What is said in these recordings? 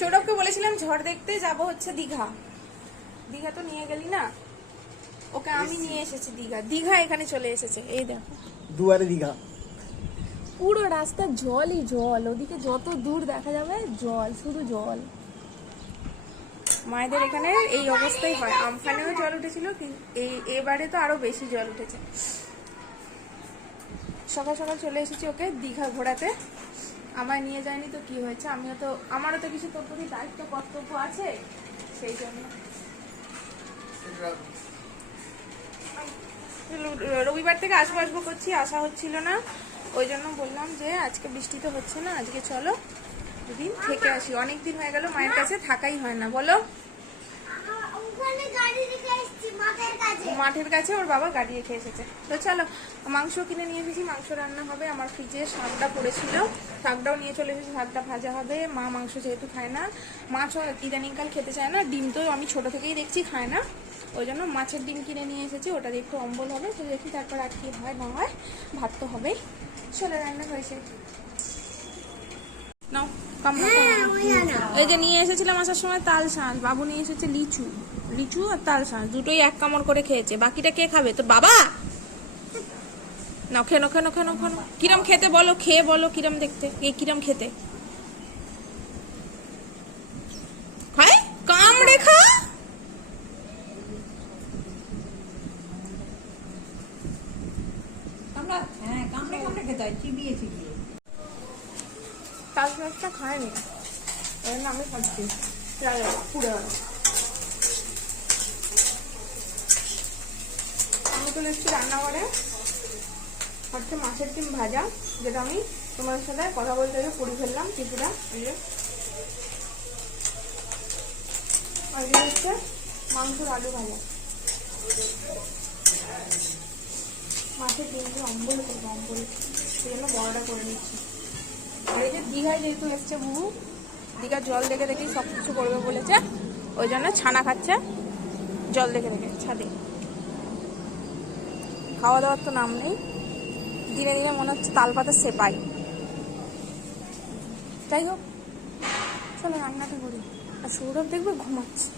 সৌরভকে বলেছিলাম ঝড় দেখতে যাব হচ্ছে দীঘা। দীঘা তো নিয়ে গেলি না, ওকে আমি নিয়ে এসেছি দীঘা। দীঘা এখানে চলে এসেছে, এই দেখো দুয়ারে দীঘা। পুরো রাস্তা জলই জল, ওদিকে যত দূর দেখা যাবে জল, শুধু জল। মায়েদের এখানে এই অবস্থাই হয়। আমফানেও জল উঠেছিল, এবারে তো আরো বেশি জল উঠেছে। সকাল সকাল চলে এসেছি ওকে দীঘা ঘোরাতে। আমায় নিয়ে যায়নি তো কি হয়েছে, আমারও তো কিছু তোর প্রতি দায়িত্ব কর্তব্য আছে, সেই জন্য। রবিবার থেকে আসবো করছি, আসা হচ্ছিল না, ওই জন্য বললাম যে আজকে বৃষ্টি তো হচ্ছে না, আজকে চলো দুদিন থেকে আসি। অনেকদিন হয়ে গেল মায়ের কাছে থাকাই হয় না, বলো। মাঠের কাছে ওর বাবা গাড়ি রেখে এসেছে। তো চলো, মাংস কিনে নিয়ে এসেছি, মাংস রান্না হবে। আমার ফ্রিজে শাকটা পড়েছিল, শাকটাও নিয়ে চলে এসেছি, শাকটা ভাজা হবে। মা মাংস যেহেতু খায় না, মাছও ইদানিংকাল খেতে চায় না, ডিম তো আমি ছোট থেকেই দেখছি খায় না, ওই জন্য মাছের ডিম কিনে নিয়ে এসেছি। ওটা দিয়ে একটু অম্বল হবে, তো দেখি তারপর আর কি হয় না হয়, ভাত তো হবেই। চলে রান্না হয়েছে, নাও কামড়া। এই যে নিয়ে এসেছিলাম আসার সময় তাল শাঁস, বাবু নিয়ে এসেছে লিচু আর তাল শাঁস, দুটোই এক কামড় করে খেয়েছে। বাকিটা কে খাবে? তোর বাবা? নাও খেনো। কিরম খেতে বলো, খেয়ে বলো কিরম দেখতে, কিরম খেতে খায়, কামড়ে খা। তাল শাঁসটা খায়নি, ওই জন্য আমি খাচ্ছি। পুরো আমি চলে এসেছি রান্নাঘরে, হচ্ছে মাছের ডিম ভাজা, যেটা আমি তোমার সাথে কথা বলতে গিয়ে পুরি ফেললাম কিছুটা। এই হচ্ছে মাংসর আলু ভাজা, মাছের ডিমটা অম্বল করবো, সেই জন্য বড়টা করে নিচ্ছি। আর এই যে দীঘায় যেহেতু এসছে বুবু, দীঘার জল দেখে দেখেই সব কিছু করবে বলেছে, ওই জন্য ছানা খাচ্ছে জল দেখে ছাদে। খাওয়া দাওয়ার তো নাম নেই, দিনে দিনে মনে হচ্ছে তালপাতা সেপাই। যাই হোক, চলো রান্নাটা করি। আর সৌরভ দেখবে ঘুমাচ্ছে।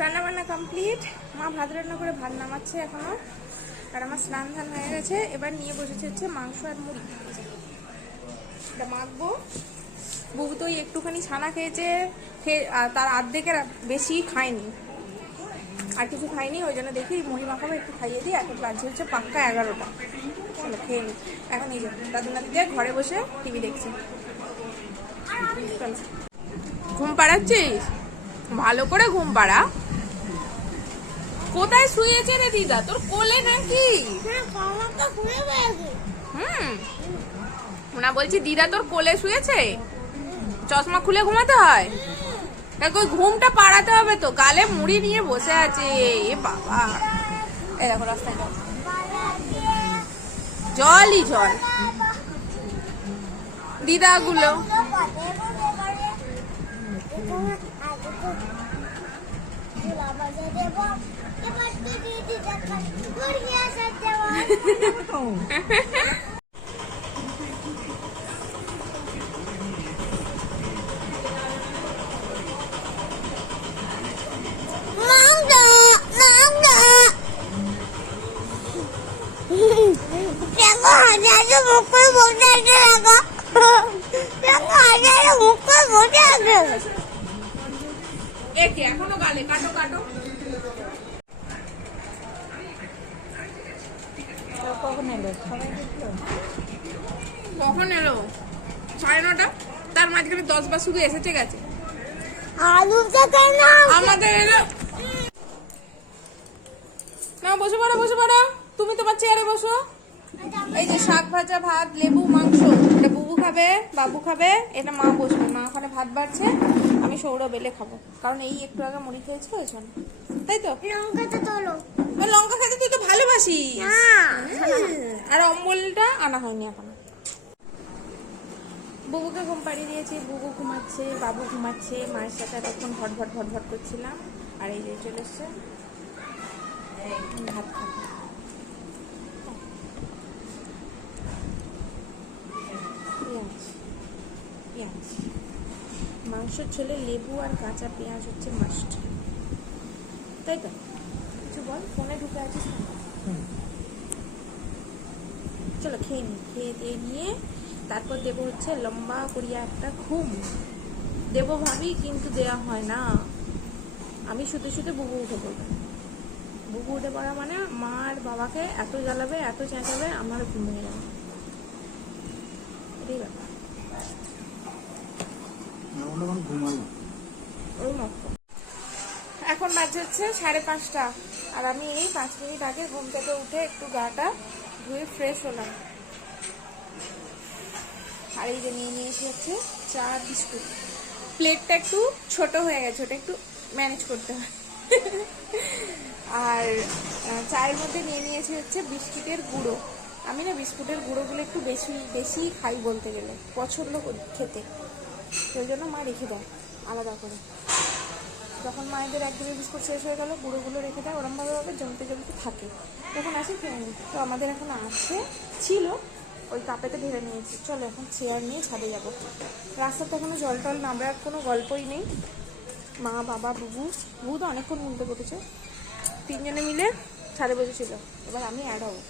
রান্না বান্না কমপ্লিট, মা ভাত রান্না করে ভাত নামাচ্ছে এখনো, আর আমার স্নান ধান হয়ে গেছে। এবার নিয়ে বসেছে হচ্ছে মাংস আর মুড়ি, এটা মাখবো। বুবু তো একটুখানি ছানা খেয়েছে, তার অর্ধেকের বেশি খায়নি, আর কিছু খাইনি, ওই জন্য দেখি মুড়ি মাখাবো, একটু খাইয়ে দিই। এখন বাজছে হচ্ছে পাক্কা 11টা, চলো খেয়ে নিই। এখন এই যে দাদু নাতি দিয়ে ঘরে বসে টিভি দেখছি। চলো, ঘুম পাড়াচ্ছিস? ভালো করে ঘুম পাড়া। কোথায় শুয়েছে রে দিদা, তোর কোলে নাকি? না বলছি দিদা তোর কোলে শুয়েছে, চশমা খুলে ঘুমাতে হয়, ওই ঘুমটা পাড়াতে হবে তো। গালে মুড়ি নিয়ে বসে আছে, এ বাবা। এই দেখো রাস্তায় জলই জল, দিদা গুলো এখনো গালে কাটো। কখন এলো? 9:30। তার মাঝখানে 10 বার শুধু এসেছে গেছে। আমাদের এলো না, বসে পড়ো, তুমি তোমার চেয়ারে বসো। এই যে শাক ভাজা, ভাত, লেবু, মাংস, এটা বুবু খাবে, বাবু খাবে, এটা মা বসবে। মা ওখানে ভাত বাড়ছে, আমি সৌরভ বেলে খাবো, কারণ এই একটু আগে মুড়ি খেয়েছি ওই জন্য, তাই তো। লঙ্কা খেতে তুই তো ভালোবাসিস, আর অম্বলটা আনা হয়নি এখনো। বুবুকে ঘুম পাড়িয়ে দিয়েছি, বুবু ঘুমাচ্ছে, বাবু ঘুমাচ্ছে, মায়ের সাথে এতক্ষণ ভটভট করছিলাম। আর এই যে চলে এসছে ভাত খাবো। মাংসের ঝোলে লেবু আর কাঁচা পেঁয়াজ হচ্ছে মাস্ট, তাই তো? কিছু বল, ফোনে ঢুকে আছিস না? চলো খেয়ে নিই, খেয়ে দিয়ে নিয়ে তারপর দেবো হচ্ছে লম্বা করিয়া একটা ঘুম দেবো ভাবি, কিন্তু দেওয়া হয় না। আমি শুতে শুতে বুবু উঠে পড়বে। বুবু উঠে পড়া মানে মা আর বাবাকে এত জ্বালাবে, এত চেঁচাবে, আমার ঘুম ভেঙে যাবে। এটাই ব্যাপার। ওই মতো এখন বাজে হচ্ছে 5:30, আর আমি এই 5 মিনিট আগে ঘুম থেকে উঠে একটু গাটা ধুয়ে ফ্রেশ হলাম। আর এই যে নিয়ে নিয়েছি হচ্ছে চা বিস্কুট। প্লেটটা একটু ছোট হয়ে গেছে, ওটা একটু ম্যানেজ করতে হয়। আর চায়ের মধ্যে নিয়ে নিয়েছি হচ্ছে বিস্কিটের গুঁড়ো। আমি না বিস্কুটের গুঁড়োগুলো একটু বেশি বেশি খাই, বলতে গেলে পছন্দ করি খেতে, ওই জন্য মা রেখে দেয় আলাদা করে। যখন মায়েদের একদমই বিস্কুট শেষ হয়ে গেল, গুঁড়োগুলো রেখে দেয়, ওরমভাবে জমতে জমতে থাকে, তখন আসি খেয়ে নিই। তো আমাদের এখন আছে, ছিল, ওই কাপেতে ঢেলে নিয়েছি। চলো এখন চেয়ার নিয়ে ছাদে যাবো। রাস্তাতে এখনো জল টল নামার কোনো গল্পই নেই। মা, বাবা, বুবু তো অনেকক্ষণ ঘুমতে পড়েছে, 3 জনে মিলে ছাদে বসেছিল। এবার আমি অ্যাড হবো।